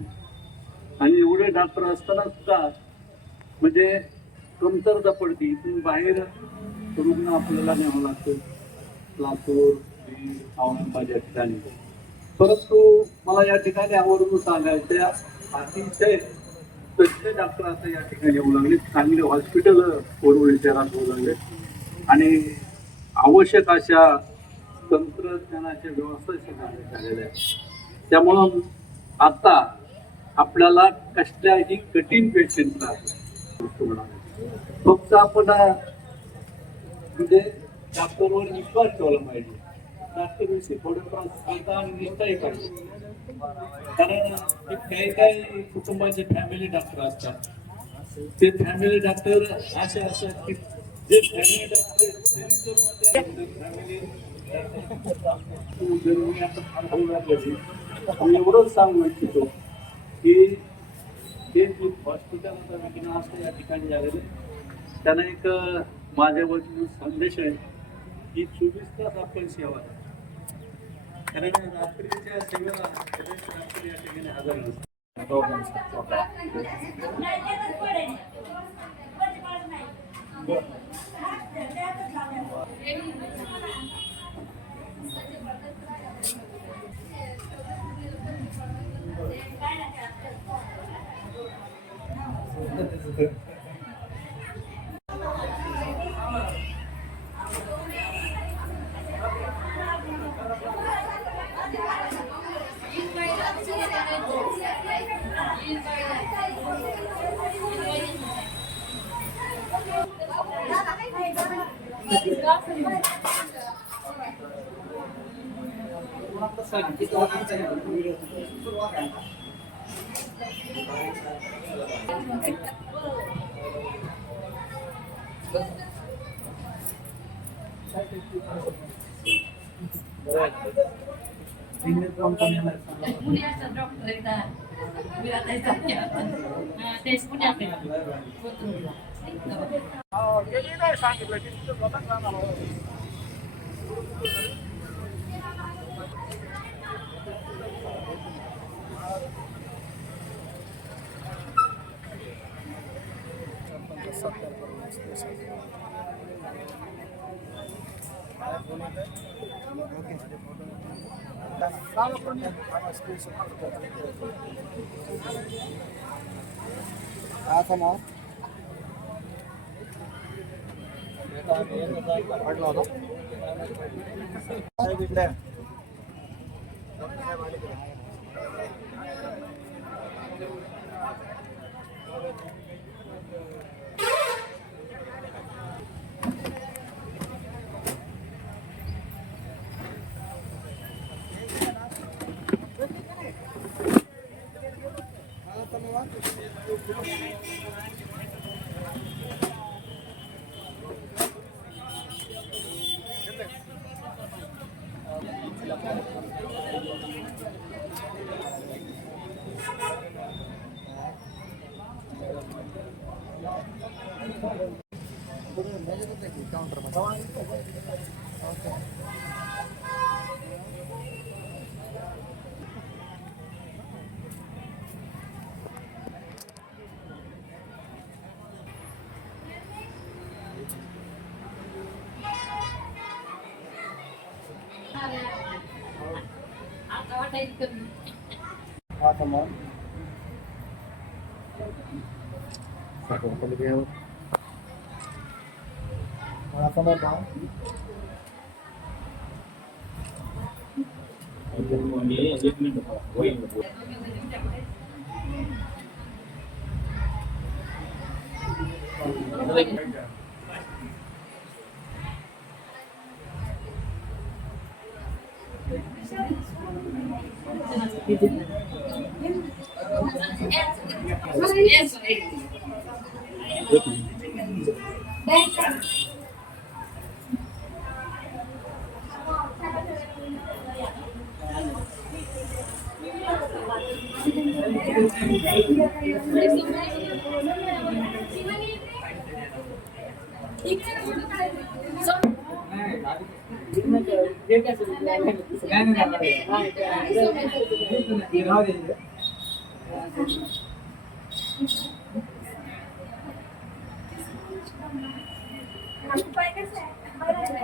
नाही. आणि एवढे डॉक्टर असताना सुद्धा म्हणजे कमतरता पडते. इथून बाहेर रुग्ण आपल्याला न्यावं लागतं, लातूर, औरंगाबाद या ठिकाणी. परंतु मला या ठिकाणी आवर्जून सांगायचं, अतिशय तज्ञ डॉक्टर आता या ठिकाणी येऊ लागले, चांगले हॉस्पिटल वरवणी शहरात होऊ लागले आणि आवश्यक अशा तंत्रज्ञानाच्या व्यवस्था झालेल्या आहेत. त्यामुळं आता आपल्याला कसल्याही कठीण पेशंटला फक्त आपण म्हणजे डॉक्टरवर विश्वास ठेवला पाहिजे. डॉक्टरविषयी थोडंफार सांगता आणि निष्ठाही पाहिजे. कारण काही काही कुटुंबाचे फॅमिली डॉक्टर असतात. ते फॅमिली डॉक्टर असे असतात की जे फॅमिली डॉक्टर एवढंच सांगू इच्छितो की ते हॉस्पिटल आता विघ्न असतं या ठिकाणी झालेलं. त्यांना एक माझ्या वतीने संदेश आहे की 24 तास आपण सेवा आहे. कारण रात्रीच्या सेवेला रात्री या ठिकाणी हजर नसतात.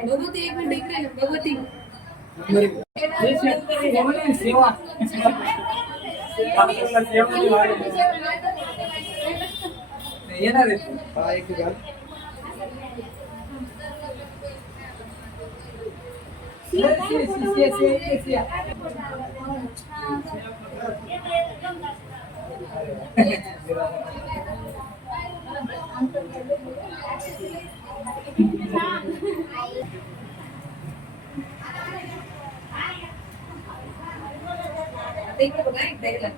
भगवती एक मिनिट इकडे ये, भगवती सेवा येणार आहे. इकडे बघा एकदा एकदा.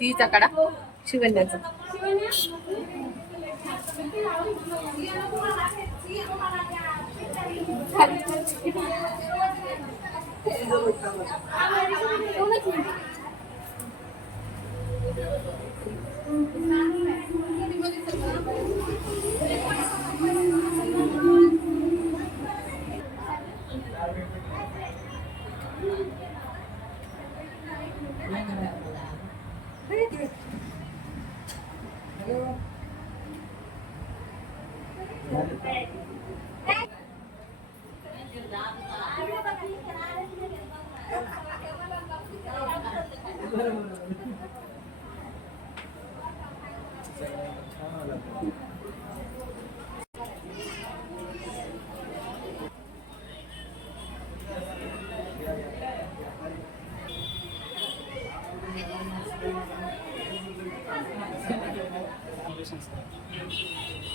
तिचा कडा शिवण्याचा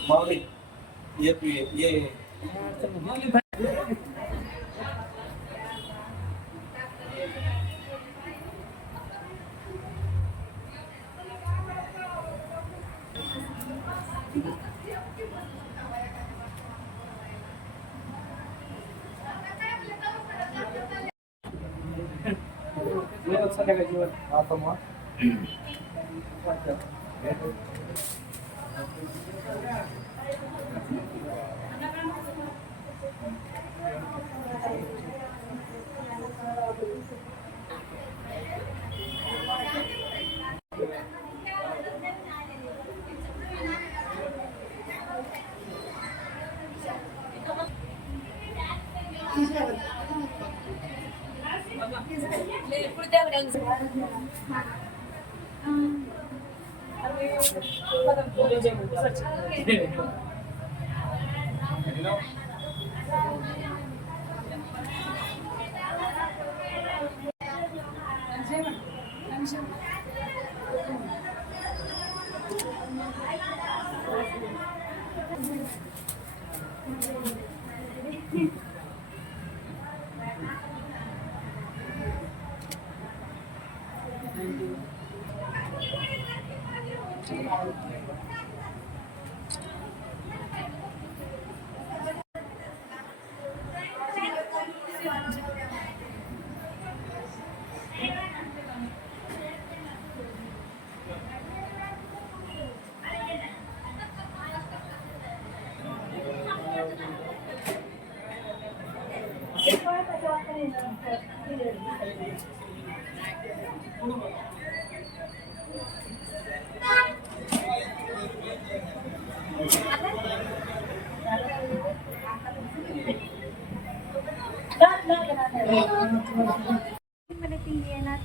माऊली ये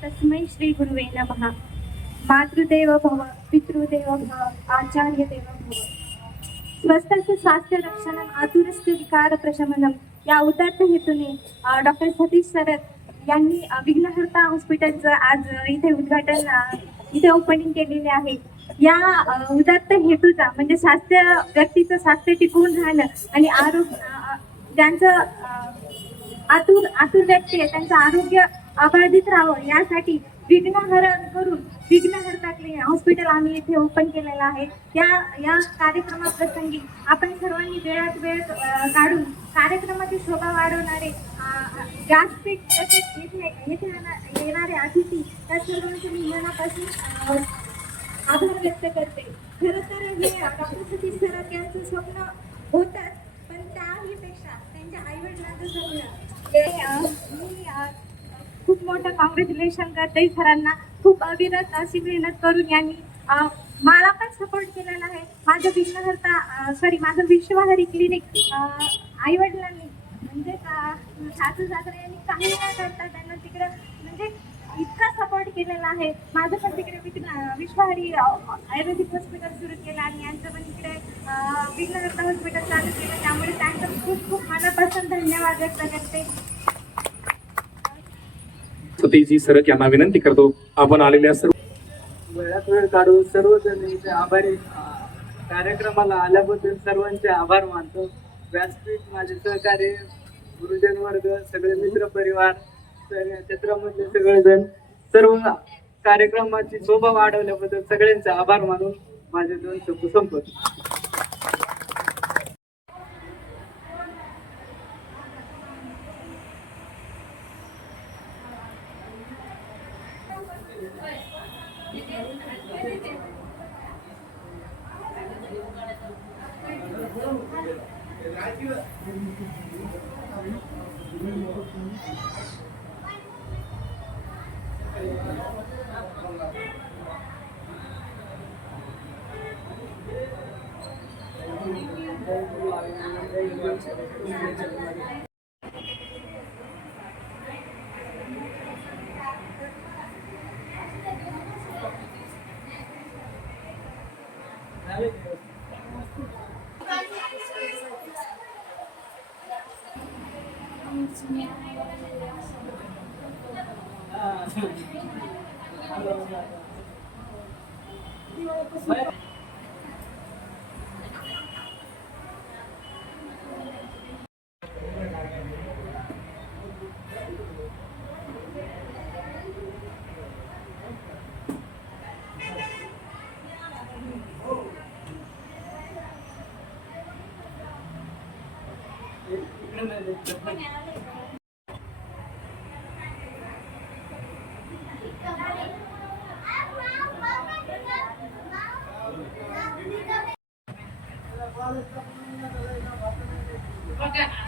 तस्मै श्री गुरुवे नमः. मातृदेव भव पितृदेव भव आचार्य देव भव. स्वस्थस्य स्वास्थ्य रक्षणम आतुरस्य विकार प्रशमनम या उदात्त हेतूने डॉक्टर सतीश सरत यांनी विघ्नहर्ता हॉस्पिटलचं आज इथे उद्घाटन इथे ओपनिंग केलेले आहे. या उदात्त हेतूचा म्हणजे स्वास्थ्य व्यक्तीचं स्वास्थ्य टिकवून राहणं आणि आरोग्य ज्यांचं आतुर व्यक्ती आहे त्यांचं आरोग्य अबाधित राहावं यासाठी विघ्नहरण करून विघ्नहर्ता हॉस्पिटल आम्ही इथे ओपन केलेलं आहे. या कार्यक्रमाप्रसंगी आपण सर्वांनी वेळात वेळ काढून कार्यक्रमाची शोभा वाढवणारे व्यासपीठ तसेच येथे येणारे अतिथी त्या सर्वांचे मी मनापासून आभार व्यक्त करते. खरं तर हे डॉक्टर सतीश सरत यांचं स्वप्न होतंच, पण त्याहीपेक्षा त्यांच्या आईवडिलांचं स्वप्न मी कॉंग्रॅच्युलेशन करते सरांना. खूप अविरत अशी मेहनत करून यांनी मला पण सपोर्ट केलेला आहे. माझं विश्वहरी क्लिनिक आईवडिलांनी म्हणजे सासू सासरे यांनी काही न करता त्यांना तिकडे म्हणजे इतका सपोर्ट केलेला आहे. माझं पण तिकडे विश्वहरी आयुर्वेदिक हॉस्पिटल सुरू केलं आणि यांचं पण इकडे विघ्नहर्ता हॉस्पिटल चालू केलं. त्यामुळे त्यांचं खूप खूप मनापासून धन्यवाद व्यक्त करते. सतीजी सरक यांना विनंती करतो, आपण आलेल्या सर्व वेळात वेळ काढून सर्वजण इथे आभारी कार्यक्रमाला आल्याबद्दल सर्वांचे आभार मानतो. व्यासपीठ, माझे सहकारी, गुरुजन वर्ग, सगळे मित्र परिवार, क्षेत्रामधले सगळेजण, सर्व कार्यक्रमाची शोभा वाढवल्याबद्दल सगळ्यांचे आभार मानून माझे 2 शब्द संपवतो. बघा.